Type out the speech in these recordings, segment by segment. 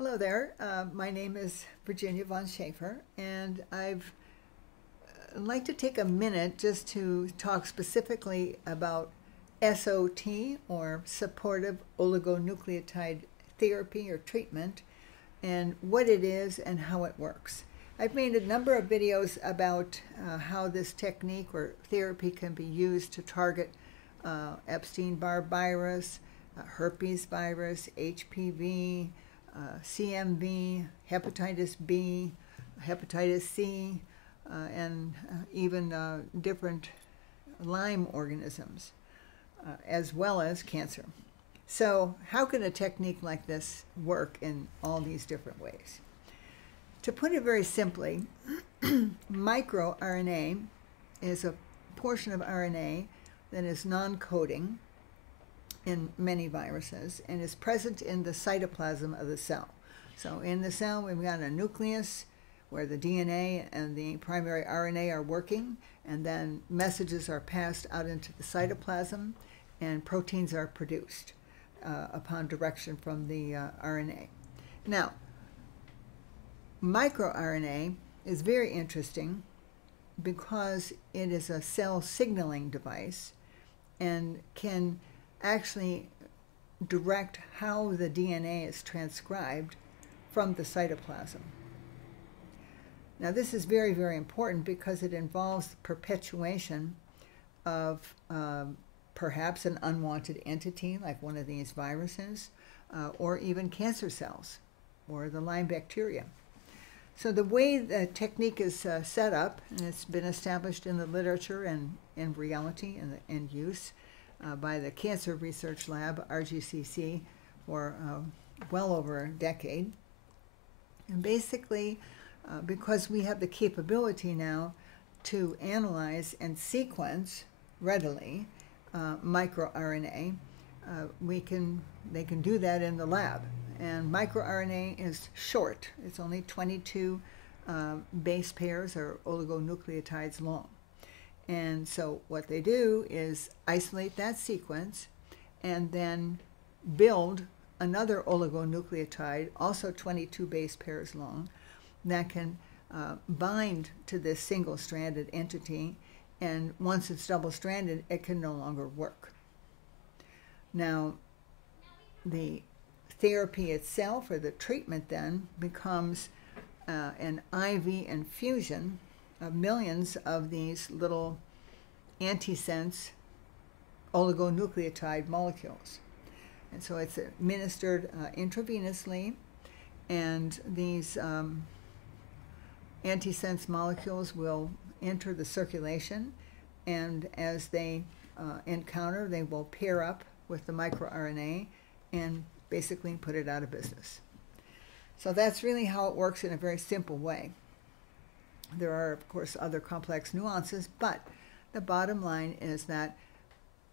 Hello there. My name is Virginia von Schaefer, and I'd like to take a minute just to talk specifically about SOT, or supportive oligonucleotide therapy or treatment, and what it is and how it works. I've made a number of videos about how this technique or therapy can be used to target Epstein-Barr virus, herpes virus, HPV, CMV, hepatitis B, hepatitis C, and even different Lyme organisms, as well as cancer. So how can a technique like this work in all these different ways? To put it very simply, microRNA is a portion of RNA that is non-coding in many viruses and is present in the cytoplasm of the cell. So in the cell, we've got a nucleus where the DNA and the primary RNA are working, and then messages are passed out into the cytoplasm, and proteins are produced upon direction from the RNA. Now, microRNA is very interesting because it is a cell signaling device and can actually direct how the DNA is transcribed from the cytoplasm. Now, this is very, very important because it involves the perpetuation of perhaps an unwanted entity like one of these viruses, or even cancer cells, or the Lyme bacteria. So the way the technique is set up, and it's been established in the literature and in reality and use by the Cancer Research Lab, RGCC, for well over a decade. And basically, because we have the capability now to analyze and sequence readily microRNA, they can do that in the lab. And microRNA is short. It's only 22 base pairs or oligonucleotides long. And so what they do is isolate that sequence and then build another oligonucleotide, also 22 base pairs long, that can bind to this single-stranded entity, and once it's double-stranded, it can no longer work. Now, the therapy itself, or the treatment, then becomes an IV infusion of millions of these little antisense oligonucleotide molecules. And so it's administered intravenously, and these antisense molecules will enter the circulation, and as they encounter, they will pair up with the microRNA and basically put it out of business. So that's really how it works in a very simple way. There are, of course, other complex nuances, but the bottom line is that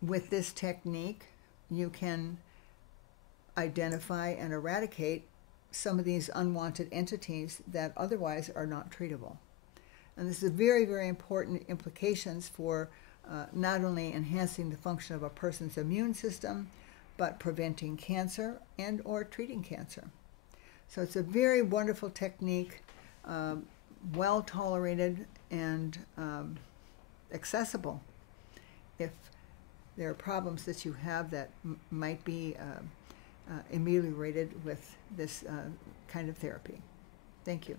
with this technique, you can identify and eradicate some of these unwanted entities that otherwise are not treatable. And this is very, very important implications for not only enhancing the function of a person's immune system, but preventing cancer and or treating cancer. So it's a very wonderful technique, well tolerated and accessible. If there are problems that you have that might be ameliorated with this kind of therapy. Thank you.